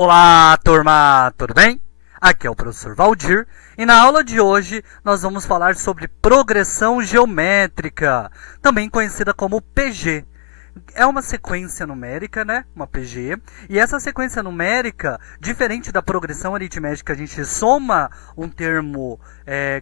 Olá, turma, tudo bem? Aqui é o professor Valdir e na aula de hoje nós vamos falar sobre progressão geométrica, também conhecida como PG. É uma sequência numérica, né? Uma PG. E essa sequência numérica, diferente da progressão aritmética, a gente soma um termo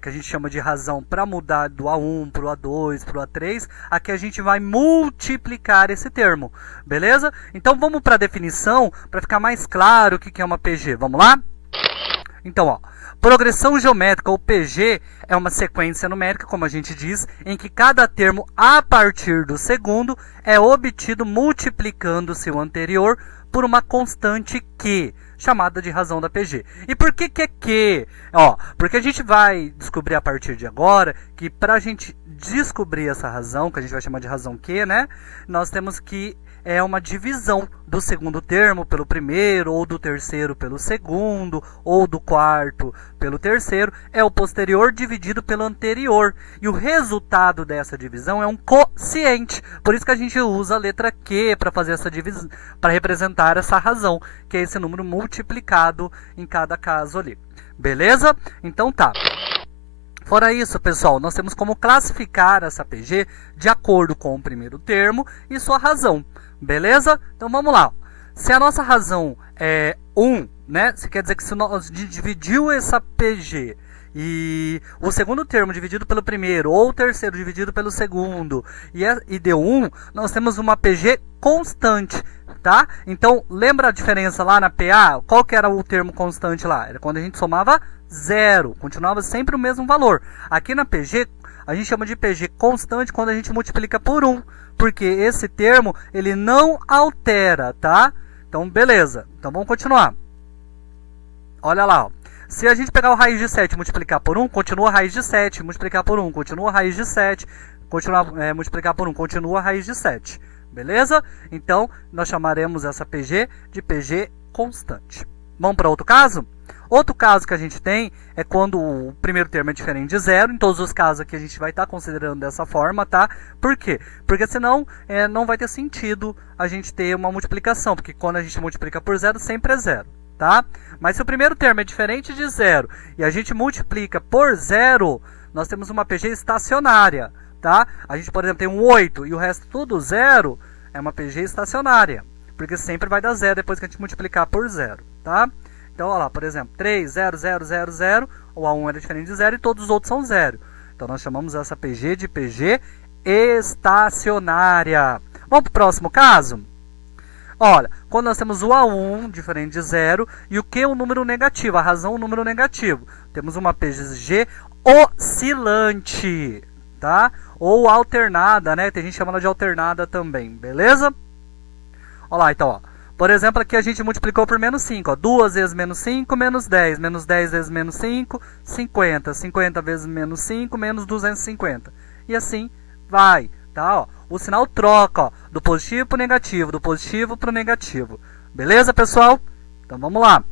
que a gente chama de razão para mudar do A1 para o A2 para o A3. Aqui a gente vai multiplicar esse termo, beleza? Então vamos para a definição, para ficar mais claro o que é uma PG. Vamos lá? Então, ó, progressão geométrica, ou PG, é uma sequência numérica, como a gente diz, em que cada termo a partir do segundo é obtido multiplicando seu anterior por uma constante Q, chamada de razão da PG. E por que é Q? Ó, porque a gente vai descobrir a partir de agora que para a gente descobrir essa razão, que a gente vai chamar de razão Q, né, nós temos que é uma divisão do segundo termo pelo primeiro, ou do terceiro pelo segundo, ou do quarto pelo terceiro, é o posterior dividido pelo anterior. E o resultado dessa divisão é um quociente. Por isso que a gente usa a letra Q para fazer essa divisão, para representar essa razão, que é esse número multiplicado em cada caso ali. Beleza? Então tá. Fora isso, pessoal, nós temos como classificar essa PG de acordo com o primeiro termo e sua razão. Beleza? Então vamos lá. Se a nossa razão é 1, né? Isso quer dizer que se nós dividiu essa PG e o segundo termo dividido pelo primeiro, ou o terceiro dividido pelo segundo, e deu 1, nós temos uma PG constante, tá? Então, lembra a diferença lá na PA? Qual que era o termo constante lá? Era quando a gente somava 0, continuava sempre o mesmo valor. Aqui na PG, a gente chama de PG constante quando a gente multiplica por 1, porque esse termo ele não altera, tá? Então, beleza. Então, vamos continuar. Olha lá, ó. Se a gente pegar o raiz de 7 e multiplicar por 1, continua a raiz de 7, multiplicar por 1, continua a raiz de 7, multiplicar por 1, continua a raiz de 7. Beleza? Então, nós chamaremos essa PG de PG constante. Vamos para outro caso? Outro caso que a gente tem é quando o primeiro termo é diferente de 0. Em todos os casos aqui a gente vai estar considerando dessa forma, tá? Por quê? Porque senão não vai ter sentido a gente ter uma multiplicação, porque quando a gente multiplica por 0, sempre é 0, tá? Mas se o primeiro termo é diferente de 0 e a gente multiplica por 0, nós temos uma PG estacionária, tá? A gente, por exemplo, tem um 8 e o resto tudo 0, é uma PG estacionária, porque sempre vai dar 0 depois que a gente multiplicar por 0, tá? Então, olha lá, por exemplo, 3, 0, 0, 0, 0, o A1 era diferente de 0 e todos os outros são 0. Então, nós chamamos essa PG de PG estacionária. Vamos para o próximo caso? Olha, quando nós temos o A1 diferente de 0 e o Q é um número negativo, a razão é um número negativo. Temos uma PG oscilante, tá? Ou alternada, né? Tem gente que chama ela de alternada também, beleza? Olha lá, então, ó. Por exemplo, aqui a gente multiplicou por menos 5. Ó. 2 vezes menos 5, menos 10. Menos 10 vezes menos 5, 50. 50 vezes menos 5, menos 250. E assim vai, tá? Ó. O sinal troca, ó, do positivo para o negativo, do positivo para o negativo. Beleza, pessoal? Então, vamos lá.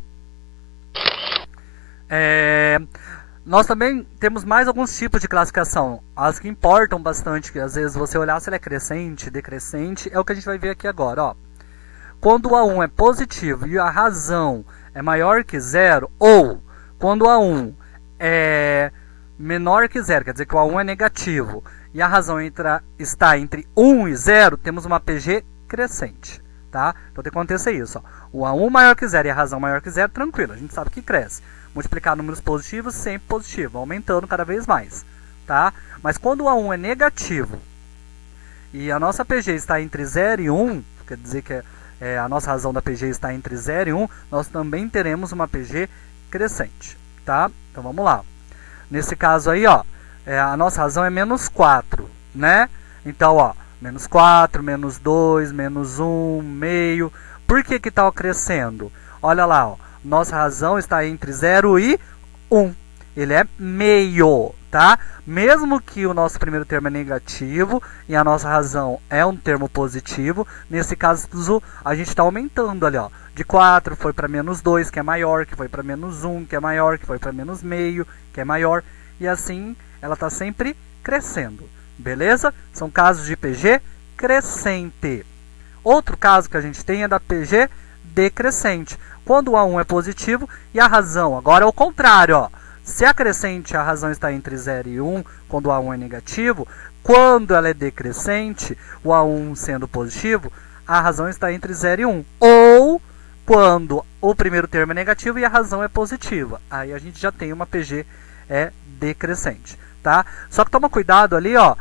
Nós também temos mais alguns tipos de classificação. As que importam bastante, que às vezes você olhar se ela é crescente, decrescente, é o que a gente vai ver aqui agora, ó. Quando o A1 é positivo e a razão é maior que 0, ou quando o A1 é menor que 0, quer dizer que o A1 é negativo, e a razão está entre 1 e 0, temos uma PG crescente, tá? Então tem que acontecer isso, ó. O A1 maior que 0 e a razão maior que 0, tranquilo, a gente sabe que cresce. Multiplicar números positivos, sempre positivo, aumentando cada vez mais, tá? Mas quando o A1 é negativo e a nossa PG está entre 0 e 1, quer dizer que a nossa razão da PG está entre 0 e 1, nós também teremos uma PG crescente, tá? Então vamos lá. Nesse caso aí, ó, a nossa razão é menos 4, né? Então, ó, menos 4, menos 2, menos 1, meio. Por que que está crescendo? Olha lá, ó, nossa razão está entre 0 e 1. Ele é meio, tá? Mesmo que o nosso primeiro termo é negativo e a nossa razão é um termo positivo, nesse caso a gente está aumentando ali, ó. De 4 foi para menos 2, que é maior, que foi para menos 1, que é maior, que foi para menos meio, que é maior. E assim ela está sempre crescendo, beleza? São casos de PG crescente. Outro caso que a gente tem é da PG decrescente. quando o A1 é positivo e a razão, agora é o contrário, ó. Se a crescente, a razão está entre 0 e 1, quando o A1 é negativo, quando ela é decrescente, o A1 sendo positivo, a razão está entre 0 e 1. Ou quando o primeiro termo é negativo e a razão é positiva. Aí a gente já tem uma PG decrescente, tá? Só que toma cuidado ali, ó,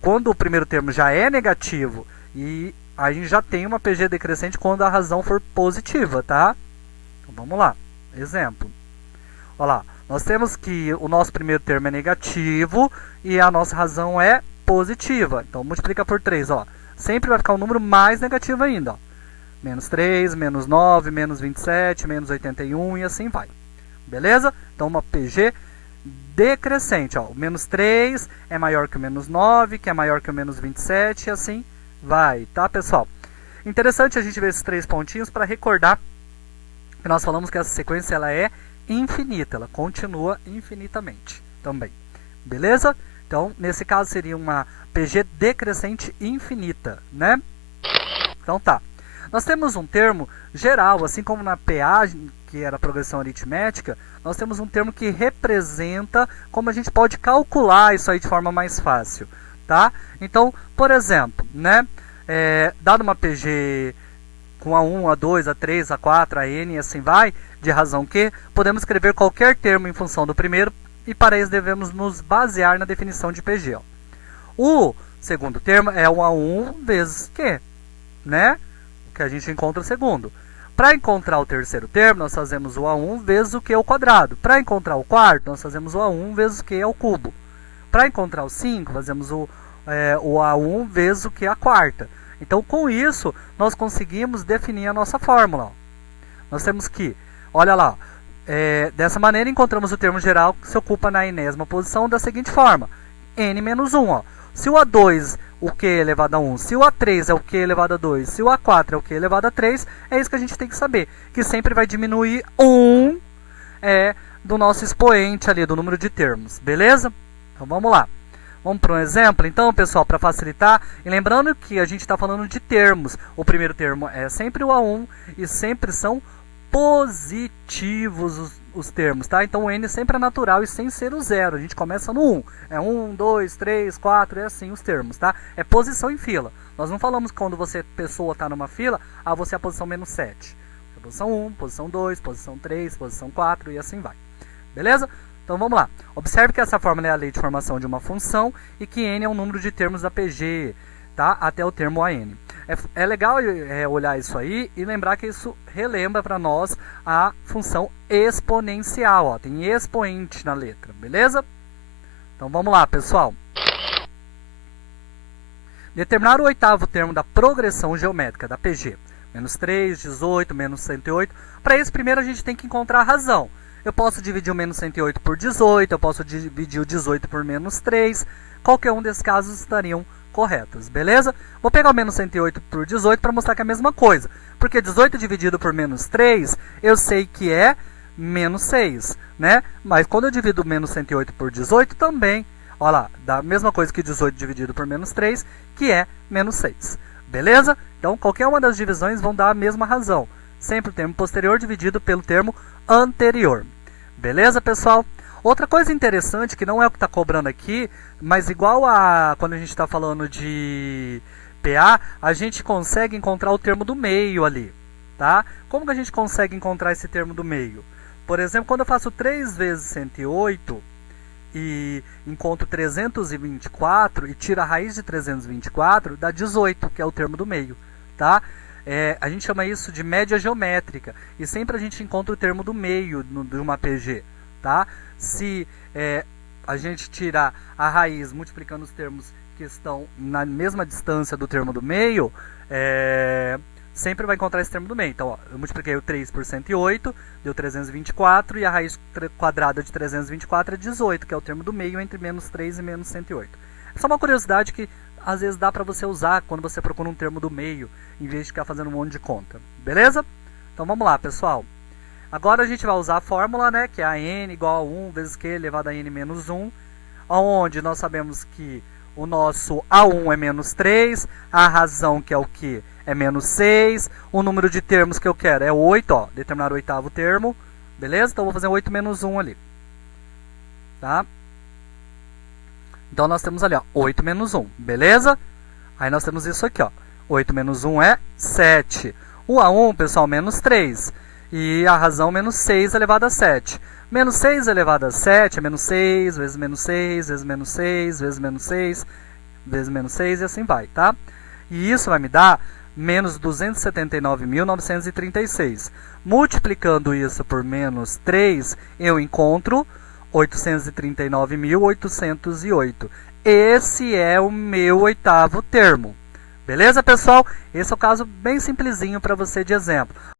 quando o primeiro termo já é negativo e a gente já tem uma PG decrescente quando a razão for positiva, tá? Então vamos lá, exemplo. Olha lá, nós temos que o nosso primeiro termo é negativo e a nossa razão é positiva. Então multiplica por 3, ó. Sempre vai ficar um número mais negativo ainda, ó. Menos 3, menos 9, menos 27, menos 81 e assim vai. Beleza? Então uma PG decrescente, ó. O menos 3 é maior que o menos 9, que é maior que o menos 27 e assim vai, tá, pessoal? Interessante a gente ver esses 3 pontinhos para recordar que nós falamos que essa sequência ela é infinita, ela continua infinitamente também. Beleza? Então, nesse caso seria uma PG decrescente infinita, né? Então tá. Nós temos um termo geral, assim como na PA, que era a progressão aritmética, nós temos um termo que representa como a gente pode calcular isso aí de forma mais fácil, tá? Então, por exemplo, né, dado uma PG com A1, A2, A3, A4, AN e assim vai, de razão que, podemos escrever qualquer termo em função do primeiro e para isso devemos nos basear na definição de PG. Ó. O segundo termo é o A1 vezes Q, né? Que a gente encontra o segundo. Para encontrar o terceiro termo, nós fazemos o A1 vezes o Q ao quadrado. Para encontrar o quarto, nós fazemos o A1 vezes o Q ao cubo. Para encontrar o 5, fazemos o A1 vezes o Q à quarta. Então, com isso, nós conseguimos definir a nossa fórmula. Ó. Nós temos que, olha lá, dessa maneira encontramos o termo geral que se ocupa na enésima posição da seguinte forma. N menos 1. Ó. Se o A2 o Q elevado a 1, se o A3 é o Q elevado a 2, se o A4 é o Q elevado a 3, é isso que a gente tem que saber. Que sempre vai diminuir 1 do nosso expoente ali, do número de termos. Beleza? Então vamos lá. Vamos para um exemplo, então, pessoal, para facilitar. E lembrando que a gente está falando de termos. O primeiro termo é sempre o A1 e sempre são positivos os termos, tá? Então o N sempre é natural e sem ser o zero. A gente começa no 1. É 1, 2, 3, 4, é assim os termos, tá? É posição em fila. Nós não falamos que quando pessoa está numa fila, você é a posição menos 7. É posição 1, posição 2, posição 3, posição 4 e assim vai. Beleza? Então vamos lá. Observe que essa fórmula é a lei de formação de uma função e que n é o número de termos da PG, tá? Até o termo AN. É legal olhar isso aí e lembrar que isso relembra para nós a função exponencial. Ó. Tem expoente na letra, beleza? Então vamos lá, pessoal. Determinar o oitavo termo da progressão geométrica da PG. Menos 3, 18, menos 108. Para isso, primeiro a gente tem que encontrar a razão. Eu posso dividir o menos 108 por 18, eu posso dividir o 18 por menos 3. Qualquer um desses casos estariam corretos, beleza? Vou pegar o menos 108 por 18 para mostrar que é a mesma coisa. Porque 18 dividido por menos 3, eu sei que é menos 6, né? Mas quando eu divido menos 108 por 18 também, olha lá, dá a mesma coisa que 18 dividido por menos 3, que é menos 6. Beleza? Então, qualquer uma das divisões vão dar a mesma razão. Sempre o termo posterior dividido pelo termo anterior. Beleza, pessoal? Outra coisa interessante, que não é o que está cobrando aqui, mas igual a quando a gente está falando de PA, a gente consegue encontrar o termo do meio ali, tá? Como que a gente consegue encontrar esse termo do meio? Por exemplo, quando eu faço 3 vezes 108 e encontro 324 e tiro a raiz de 324, dá 18, que é o termo do meio, tá? A gente chama isso de média geométrica e sempre a gente encontra o termo do meio de uma PG, tá? Se a gente tirar a raiz multiplicando os termos que estão na mesma distância do termo do meio, sempre vai encontrar esse termo do meio. Então, ó, eu multipliquei o 3 por 108, deu 324, e a raiz quadrada de 324 é 18, que é o termo do meio entre menos 3 e menos 108. É só uma curiosidade que às vezes dá para você usar quando você procura um termo do meio, em vez de ficar fazendo um monte de conta. Beleza? Então vamos lá, pessoal. Agora a gente vai usar a fórmula, né, que é a n igual a 1 vezes q elevado a n menos 1, onde nós sabemos que o nosso A1 é menos 3, a razão, que é o q, é menos 6. O número de termos que eu quero é 8, ó, determinar o oitavo termo. Beleza? Então, eu vou fazer 8 menos 1 ali. Tá? Então, nós temos ali, ó, 8 menos 1. Beleza? Aí, nós temos isso aqui, ó. 8 menos 1 é 7. O A1, pessoal, menos 3. E a razão menos 6 elevado a 7. Menos 6 elevado a 7 é menos 6, vezes menos 6, vezes menos 6, vezes menos 6, vezes menos 6 e assim vai, tá? E isso vai me dar menos 279.936. Multiplicando isso por menos 3, eu encontro 839.808. Esse é o meu oitavo termo. Beleza, pessoal? Esse é o caso bem simplesinho para você de exemplo.